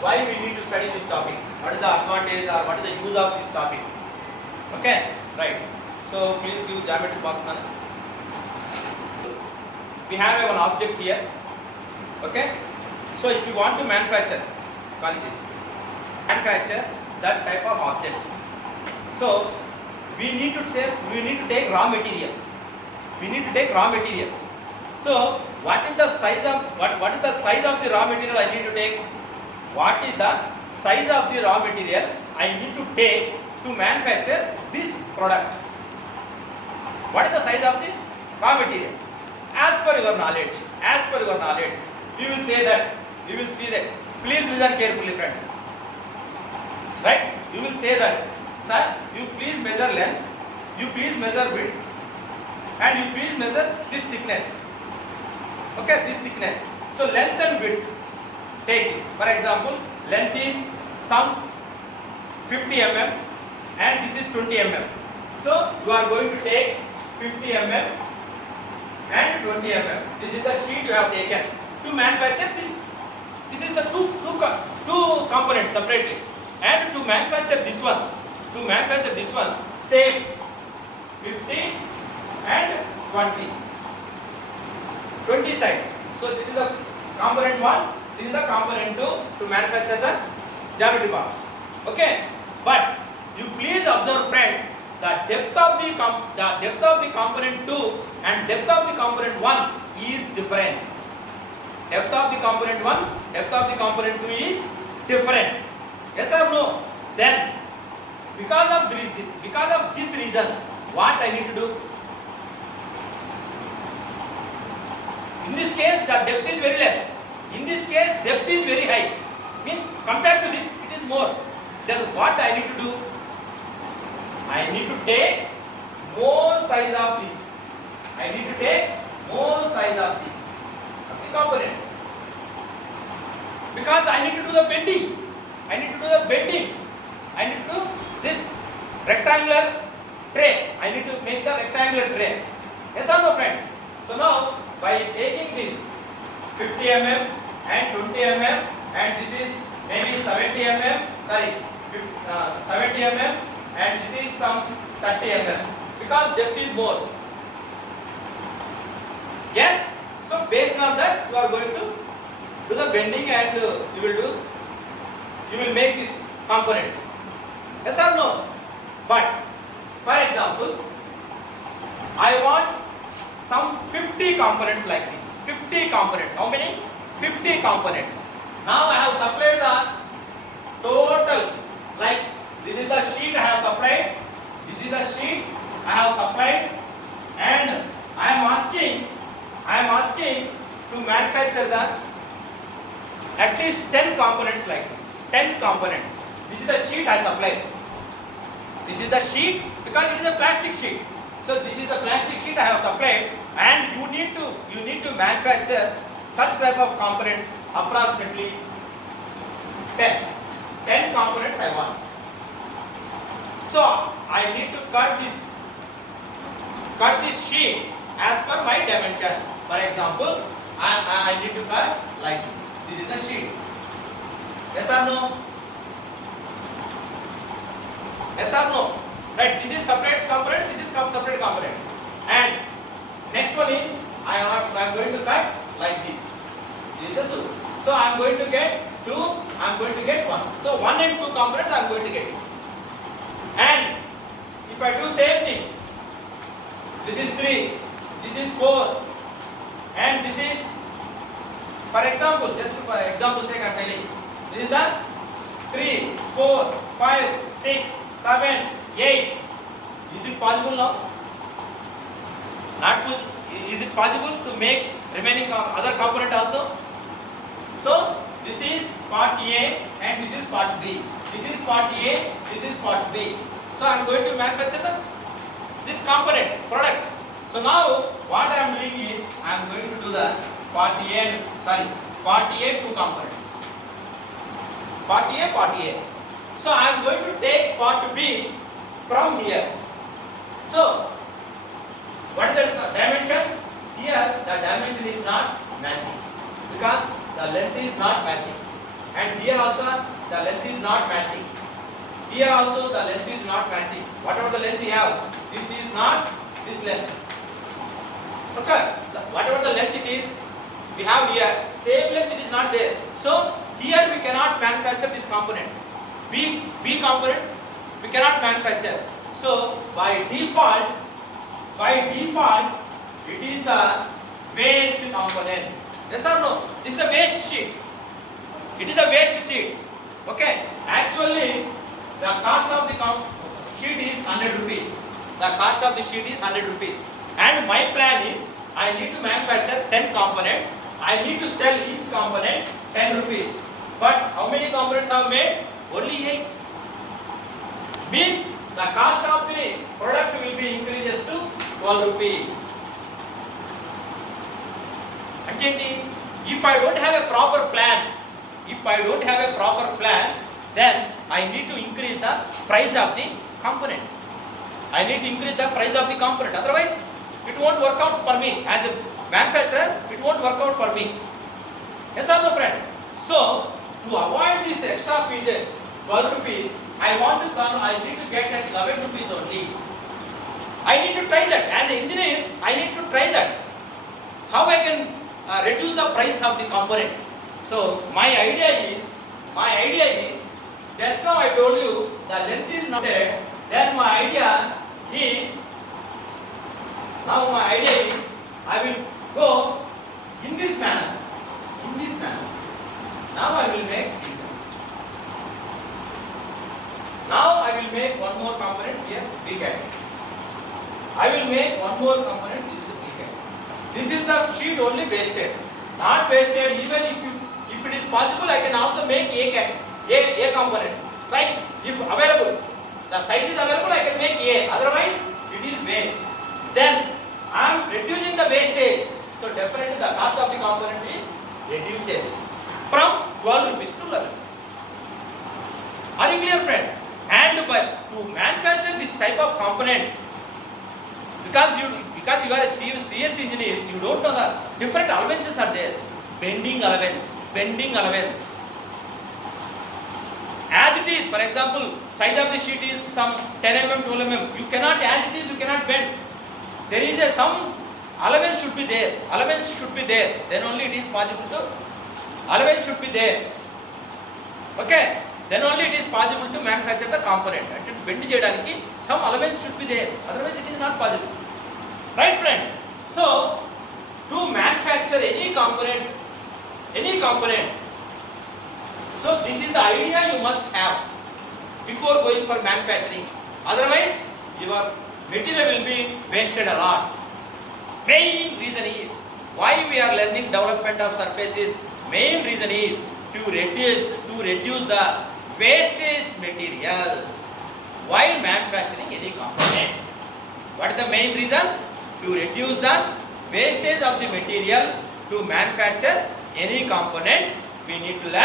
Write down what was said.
why we need to study this topic, what is the advantage or what is the use of this topic. Okay, right. So please give geometry box now. We have one object here. Okay, so if you want to manufacture, call it this, manufacture that type of object, so we need to take raw material. We need to take raw material. So what is the size of what is the size of the raw material I need to take? What is the size of the raw material I need to take to manufacture this product? What is the size of the raw material? As per your knowledge, we will see that. Please listen carefully, friends. Right? You will say that, sir, you please measure length, you please measure width, and you please measure this thickness. Okay, this thickness. So length and width, take this. For example, length is some 50 mm and this is 20 mm. So you are going to take 50 mm and 20 mm. This is the sheet you have taken to manufacture this. This is a two components separately. And to manufacture this one, same 50 and 20 sides. So this is the component 1, this is the component 2 to manufacture the geometry box. Okay, but you please observe, friend, the depth of the component 2 and depth of the component 1 is different. Depth of the component 1, depth of the component 2 is different. Yes or no? Then because of this reason, what I need to do? In this case, the depth is very less. In this case, depth is very high. Means compared to this, it is more. Then what I need to do? I need to take more size of this. Of the component. Because I need to do the bending. I need to do this rectangular tray. I need to make the rectangular tray. Yes or no, friends? So now, by taking this 50 mm and 20 mm and this is maybe 70 mm, 70 mm and this is some 30 mm, because depth is more. Yes? So based on that, you are going to do the bending and you will make these components. Yes or no? But for example, I want some 50 components like this. 50 components. How many? 50 components. Now I have supplied the total, like this is the sheet I have supplied. And I am asking to manufacture at least 10 components like this. 10 components. This is the sheet I supplied. This is the sheet because it is a plastic sheet. So this is the plastic sheet I have supplied, and you need to manufacture such type of components, approximately 10 components I want. So I need to cut this sheet as per my dimension. For example, I need to cut like this. This is the sheet. Yes or no? Yes or no? Right, this is separate component, this is separate component. And next one is I am going to cut like this. This is the soup. So I am going to get 2, I am going to get 1. So 1 and 2 components I am going to get. And if I do same thing, this is 3, this is 4, and this is, for example, just for example sake I am telling, this is the 3, 4, 5, 6, 7, 8. Is it possible now? Is it possible to make remaining other component also? So this is part A and this is part B. This is part A, this is part B. So I am going to manufacture this component product. So now what I am doing is I am going to do the part A 2 components. Part A. So I am going to take part B from here. So what is the dimension? Here the dimension is not matching because the length is not matching. and here also the length is not matching. Here also the length is not matching. Whatever the length you have, this is not this length. Okay, whatever the length it is, we have here, same length it is not there. So here we cannot manufacture this component. B component we cannot manufacture. So by default it is the waste component. Yes or no? This is a waste sheet. It is a waste sheet. Okay. Actually, the cost of the sheet is 100 rupees. The cost of the sheet is 100 rupees. And my plan is, I need to manufacture 10 components. I need to sell each component 10 rupees. But how many components I have made? Only 8. Means the cost of the product will be increases to 12 rupees. And if I don't have a proper plan, then I need to increase the price of the component. Otherwise, it won't work out for me. As a manufacturer, it won't work out for me. Yes or no, friend? So, to avoid this extra fees, 12 rupees, I need to get at 11 rupees only. I need to try that. As an engineer, I need to try that. How I can reduce the price of the component. So, my idea is, just now I told you, the length is not there. Then my idea is, I will go in this manner. Now I will make one more component here, B category. I will make one more component, this is the B category. This is the sheet only wasted. Not wasted, even if it is possible, I can also make A component. Size, if available. The size is available, I can make A. Otherwise, it is waste. Then, I am reducing the wastage. So, definitely the cost of the component reduces from 12 rupees to 11. Are you clear, friend? And to manufacture this type of component, because you are a CS engineer, you don't know the different allowances are there. Bending allowance. As it is, for example, size of the sheet is some 10 mm, 12 mm. You cannot, as it is, you cannot bend. There is some allowance should be there. Then only it is possible to. Allowance should be there. Okay. Then only it is possible to manufacture the component. And bend cheyadaniki some allowance should be there. Otherwise, it is not possible. Right, friends? So, to manufacture any component. So, this is the idea you must have before going for manufacturing. Otherwise, your material will be wasted a lot. Main reason is why we are learning development of surfaces. Main reason is to reduce the wastage material while manufacturing any component. What is the main reason? To reduce the wastage of the material to manufacture any component. We need to learn